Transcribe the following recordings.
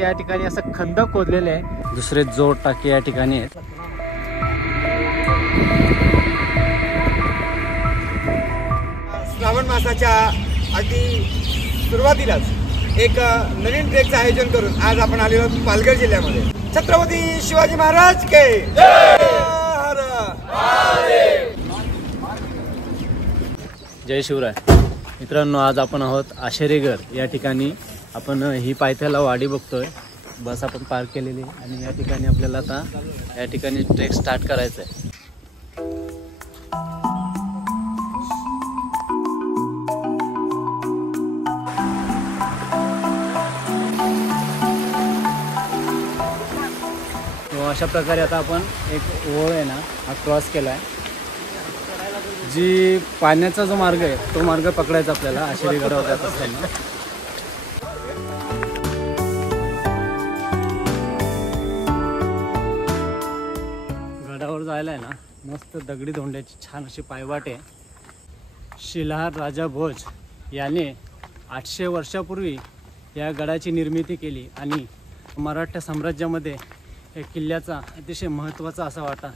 या ठिकाणी असं खंद खोदलेले आहे, दुसरे जोड टाके या ठिकाणी आहेत. श्रावण मासाच्या अगदी सुरुवातीलाच एक नवीन ट्रेकचं आयोजन करून आज आपण आलेलो आहोत पालघर जिल्ह्यामध्ये. छत्रपती शिवाजी महाराज के जय शिवराय. मित्रांनो, आज आपण आहोत आशेरीघर या ठिकाणी. आपण ही पायथ्याला वाडी बघतोय. बस आपण पार्क केलेली आणि या ठिकाणी आपल्याला आता या ठिकाणी ट्रेक स्टार्ट करायचं आहे. अशा प्रकारे आता आपण एक ओळ आहे ना हा क्रॉस केला आहे. जी पाण्याचा जो मार्ग आहे तो मार्ग पकडायचा आपल्याला आशेरीगडावर जात असताना. गडावर जायला आहे ना मस्त दगडी धोंड्याची छान अशी पायवाट आहे. शिलाहार राजा भोज याने 800 वर्षापूर्वी या गडाची निर्मिती केली आणि मराठा साम्राज्यामध्ये या किल्ल्याचा अतिशय महत्त्वाचा असा वाटा.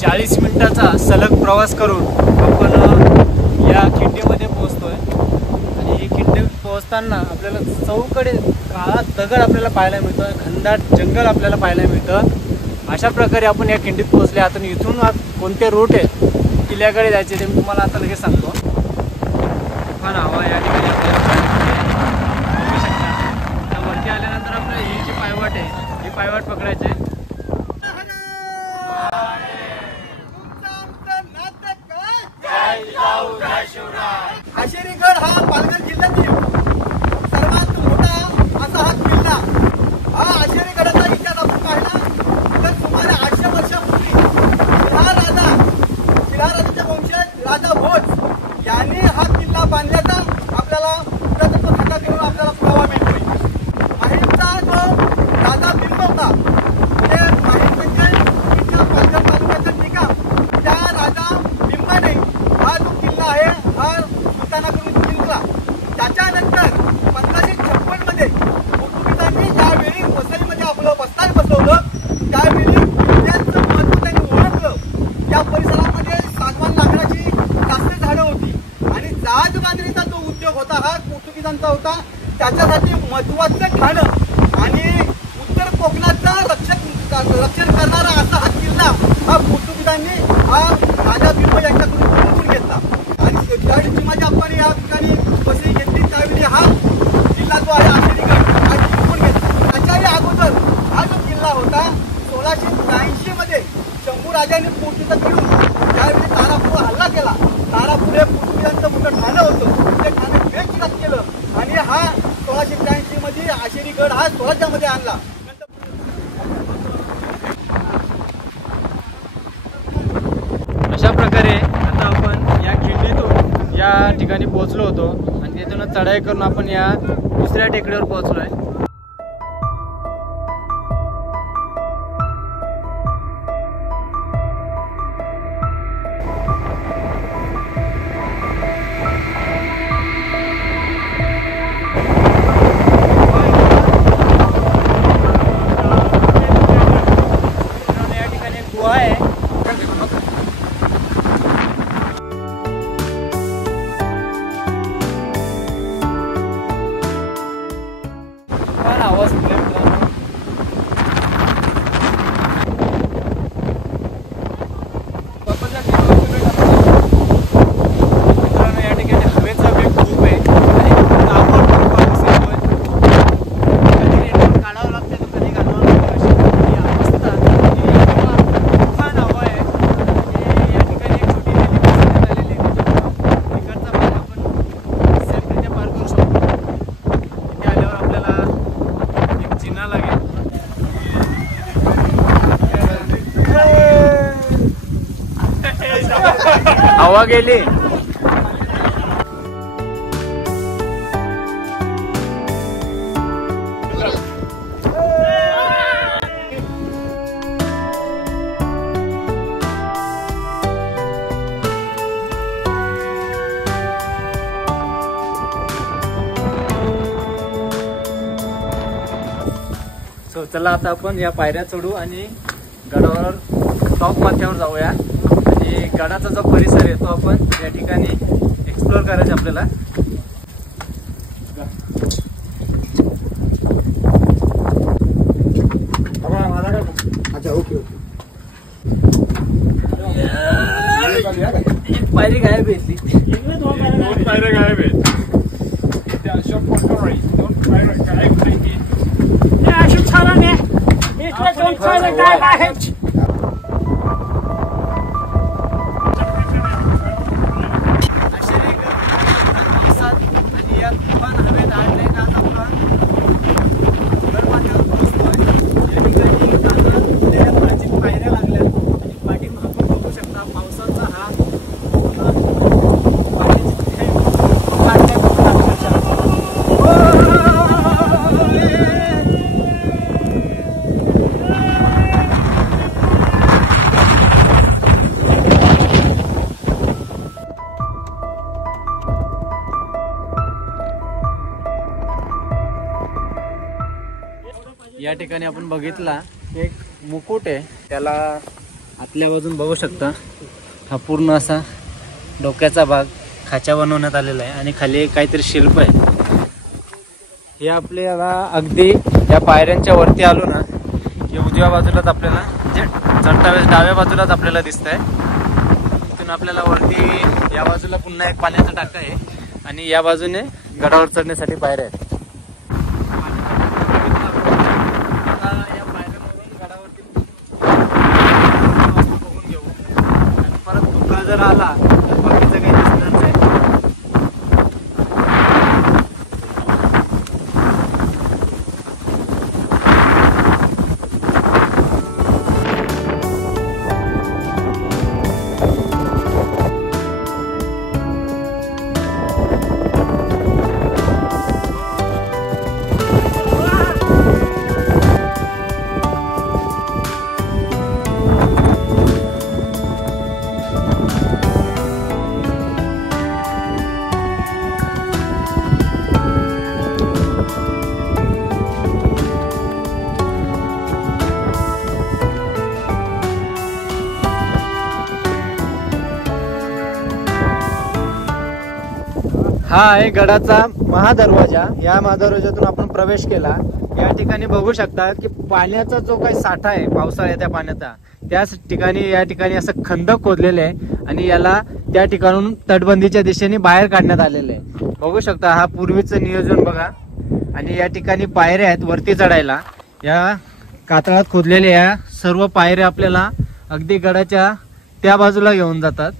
चाळीस मिनिटाचा सलग प्रवास करून आपण या खिंडीमध्ये पोहोचतोय आणि ही खिंडी पोहोचताना आपल्याला चौकडे काळा दगड आपल्याला पाहायला मिळतं, घनदाट जंगल आपल्याला पाहायला मिळतं. अशा प्रकारे आपण या खिंडीत पोहोचले. आता इथून कोणते रूट आहेत किल्ल्याकडे जायचे ते मी तुम्हाला आता लगेच सांगतो. तुफान हवा या ठिकाणी आपल्याला बघू शकता. वरती आल्यानंतर आपल्याला ही जी पायवाट आहे ही पायवाट पकडायची आहे. आशेरीगड हा पालघर जिल्ह्यातील सर्वात मोठा असा हा किल्ला. हा आशेरीगडाचा इतिहास आपण पाहिला तर सुमारे 800 वर्षापूर्वी शिलाहाराजाचे वंशज राजा भोज यांनी हा किल्ला बांधल्याचा आपल्याला पुरातत्व खात्याकडून आपल्याला पुरावा मिळतोय. माहीमचा जो राजा बिंब होता ते माहीम म्हणजे पालघर तालुक्याचा ठिकाण, त्या राजा बिंबाने हा जो किल्ला आहे हा सुलतानाकडून जिंकला. त्याच्यानंतर 1556 मध्ये पोर्तुगीजांनी ज्यावेळी वसईमध्ये आपलं बस्तान बसवलं त्यावेळी किल्ल्याचं महत्त्व त्यांनी ओळखलं. या परिसरामध्ये सागवान लाकडाची जास्त झाडं होती आणि जहाज बांधणीचा जो उद्योग होता हा पोर्तुगीजांचा होता. त्याच्यासाठी महत्त्वाचं ठाणं आणि उत्तर कोकणाचा रक्षण करणारा असा हा किल्ला हा पोर्तुगीजांनी हा राजा बिंब यांच्याकडून जिंकून घेतला. आणि ज्यावेळी चिमाजी अप्पांनी या ठिकाणी वसई घेतली त्यावेळी हा किल्ला जो आहे आशेरीगड हा जिंकून घेतला. त्याच्याही अगोदर हा जो किल्ला होता 1683 मध्ये शंभू राजाने पोर्तुगीजांकडून त्यावेळी तारापूर हल्ला केला. तारापूर हे पोर्तुगीजांचं मोठं ठाणं होतं. ते ठाणं बेचिरात केलं आणि हा 1683 मध्ये आशेरीगड हा स्वराज्यामध्ये आणला. अशा प्रकारे आता आपण या खिंडीतून या ठिकाणी पोहोचलो होतो आणि तिथून चढाई करून आपण या दुसऱ्या टेकडीवर पोहोचलोय. या ठिकाणी एक गुहा आहे. आवाज या ठिकाणी हवेचा वेग खूप आहे आणि कधी काढावं लागतं तर कधी घालावं लागतं. अशी अवस्था तुफान हवा आहे. आणि या ठिकाणी एक छोटी झालेली तिकडचा भाग आपण सेफरित्या पार करू शकतो. इथे आल्यावर आपल्याला एक जिना लागेल. हवा गेली. सो चला आता आपण या पायऱ्या चढू आणि गडावर टॉप माथ्यावर जाऊया आणि गडाचा जो परिसर आहे तो आपण या ठिकाणी एक्सप्लोर करायचं आपल्याला. अच्छा ओके ओके. एक पायरी गायब आहे ती. दोन पायऱ्या गायब आहेत. त्या अशोक पॉइंटवर दोन पायऱ्या गायब नाही. त्या अशोक सरांनी इकडे दोन पायऱ्या गायब आहेत. या ठिकाणी आपण बघितला एक मुकुट आहे, त्याला आतल्या बाजून बघू शकता. हा पूर्ण असा डोक्याचा भाग खाचा बनवण्यात आलेला आहे आणि खाली काहीतरी शिल्प आहे. हे आपल्याला अगदी या पायऱ्यांच्या वरती आलो ना की उजव्या बाजूलाच आपल्याला म्हणजे चढता वेळेस डाव्या बाजूलाच आपल्याला दिसत आहे. तिथून आपल्याला वरती या बाजूला पुन्हा एक पाण्याचा टाका आहे आणि या बाजूने गडावर चढण्यासाठी पायऱ्या आहेत. जर आला तर बाकीचं काही दिसणार नाही. हा आहे गडाचा महादरवाजा. या महादरवाजातून आपण प्रवेश केला. या ठिकाणी बघू शकता की पाण्याचा जो काही साठा आहे पावसाळ्याच्या पाण्याचा, त्याच ठिकाणी या ठिकाणी असं खंदक खोदलेले आहे आणि याला त्या ठिकाणून तटबंदीच्या दिशेने बाहेर काढण्यात आलेले आहे. बघू शकता हा पूर्वीचं नियोजन बघा. आणि या ठिकाणी पायऱ्या आहेत वरती चढायला. या कातळात खोदलेल्या या सर्व पायऱ्या आपल्याला अगदी गडाच्या त्या बाजूला घेऊन जातात.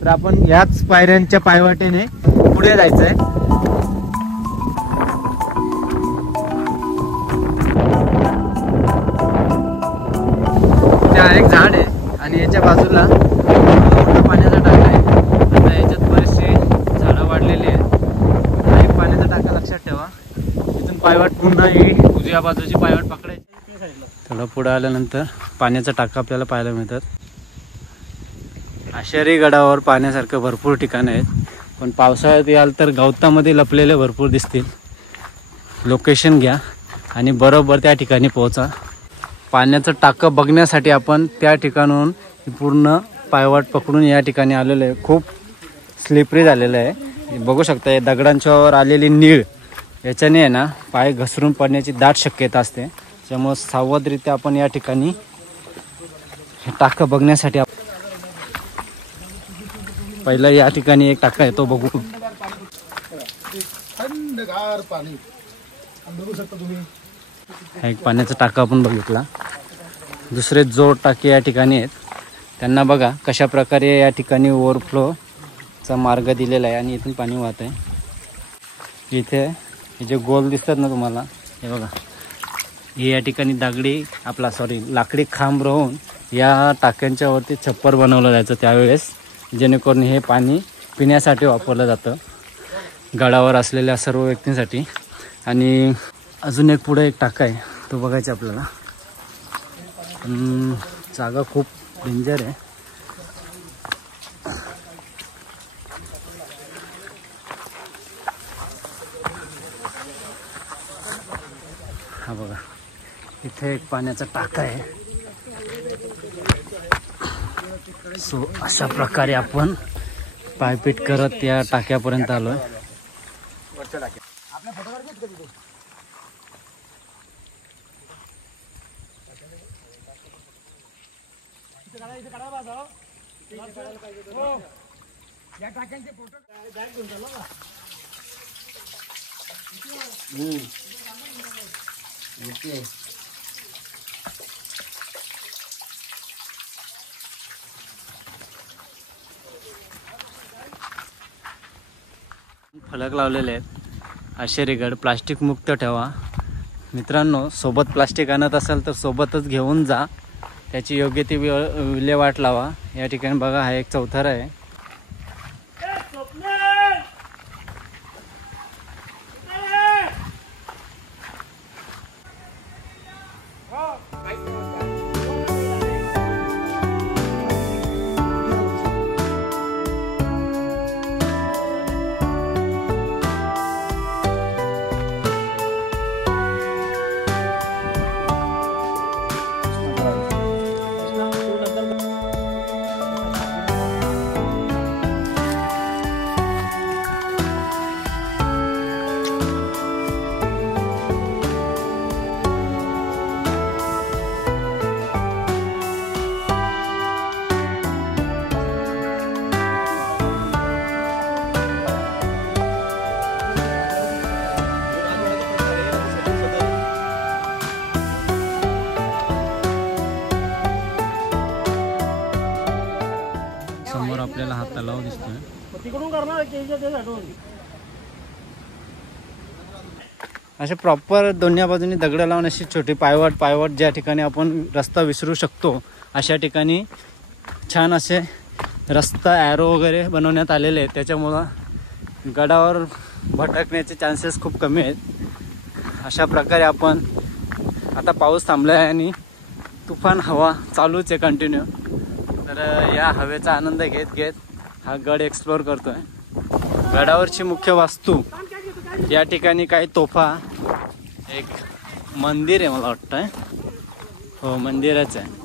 तर आपण याच पायऱ्यांच्या पायवाटेने पुढे जायचंय. त्या एक झाड आहे आणि याच्या बाजूला मोठा पाण्याचा टाका आहे. आता याच्यात बरेचसे झाडं वाढलेली आहेत. हा एक पाण्याचा टाका लक्षात ठेवा. इथून पायवाट पुन्हा ही उजव्या बाजूची पायवाट पकडायची. थोडं पुढे आल्यानंतर पाण्याचा टाका आपल्याला पाहायला मिळतात. आशेरी गडावर पाण्यासारखं भरपूर ठिकाणं आहेत, पण पावसाळ्यात याल तर गवतामध्ये लपलेले भरपूर दिसतील. लोकेशन घ्या आणि बरोबर त्या ठिकाणी पोहोचा. पाण्याचं टाकं बघण्यासाठी आपण त्या ठिकाणून पूर्ण पायवाट पकडून या ठिकाणी आलेलो आहे. खूप स्लिपरी झालेलं आहे. बघू शकता या दगडांच्यावर आलेली नीळ याच्याने आहे ना पाय घसरून पडण्याची दाट शक्यता असते. त्यामुळे सावधरित्या आपण या ठिकाणी हे टाकं बघण्यासाठी पहिला या ठिकाणी एक टाका आहे तो बघू. थंडगार पाणी बघू शकता तुम्ही. हा एक पाण्याचा टाका आपण बघितला. दुसरे जोड टाके या ठिकाणी आहेत. त्यांना बघा कशा प्रकारे या ठिकाणी ओव्हरफ्लोचा मार्ग दिलेला आहे आणि इथून पाणी वाहत आहे. इथे हे जे गोल दिसतात ना तुम्हाला, हे बघा, हे या ठिकाणी लाकडी खांब राहून या टाक्यांच्या वरती छप्पर बनवलं जायचं त्यावेळेस, जेणेकरून हे पाणी पिण्यासाठी वापरलं जातं गडावर असलेल्या सर्व व्यक्तींसाठी. आणि अजून एक पुढे एक टाका आहे तो बघायचा आपल्याला. जागा खूप डेंजर आहे. हा बघा, इथे एक पाण्याचा टाका आहे. सो अशा प्रकारे आपण पायपीट करत या टाक्यापर्यंत आलोय. फलक लावलेले आहेत. आशेरीगड प्लास्टिक मुक्त ठेवा. मित्रांनो, सोबत प्लास्टिक आणत असाल तर सोबतच घेऊन जा. त्याची योग्य ती विल्हेवाट लावा. या ठिकाणी बघा, हा एक चौथरा आहे. समोर आपल्याला हा तलाव दिसतोय. असे प्रॉपर दोन्ही बाजूनी दगड लावून अशी छोटी पायवाट ज्या ठिकाणी आपण रस्ता विसरू शकतो अशा ठिकाणी छान असे रस्ता ॲरो वगैरे बनवण्यात आलेले आहेत. त्याच्यामुळं गडावर भटकण्याचे चान्सेस खूप कमी आहेत. अशा प्रकारे आपण आता पाऊस थांबला आहे आणि तुफान हवा चालूच आहे कंटिन्यू. तर या हवेचा आनंद घेत घेत हा गड एक्सप्लोअर करतोय. गडावरची मुख्य वास्तू या ठिकाणी काही तोफा, एक मंदिर आहे मला वाटतं. हो, मंदिरच आहे.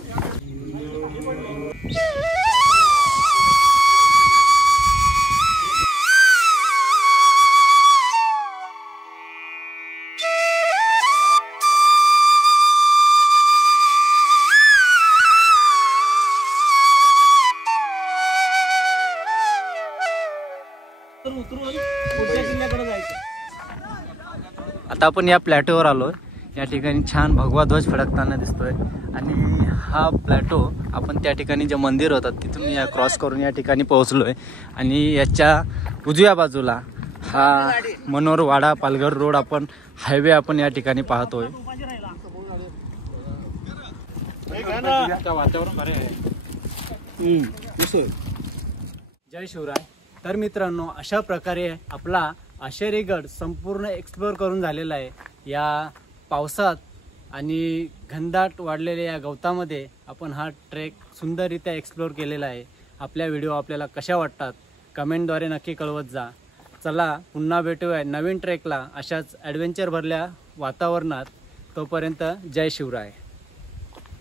आता आपण या प्लॅटोवर आलोय. या ठिकाणी छान भगवा ध्वज फडकताना दिसतोय आणि हा प्लॅटो आपण त्या ठिकाणी जे मंदिर होतात तिथून या क्रॉस करून या ठिकाणी पोहोचलोय. आणि याच्या उजव्या बाजूला हा मनोरवाडा पालघर रोड आपण हायवे आपण या ठिकाणी पाहतोय. जय शिवराय. तर मित्रांनो, अशा प्रकारे आपला आशेरीगड संपूर्ण एक्सप्लोअर करून झालेला आहे. या पावसात आणि घनदाट वाढलेल्या या गवतामध्ये आपण हा ट्रेक सुंदररित्या एक्सप्लोअर केलेला आहे. आपल्या व्हिडिओ आपल्याला कशा वाटतात कमेंटद्वारे नक्की कळवत जा. चला, पुन्हा भेटूया नवीन ट्रेकला अशाच ॲडव्हेंचर भरल्या वातावरणात. तोपर्यंत जय शिवराय.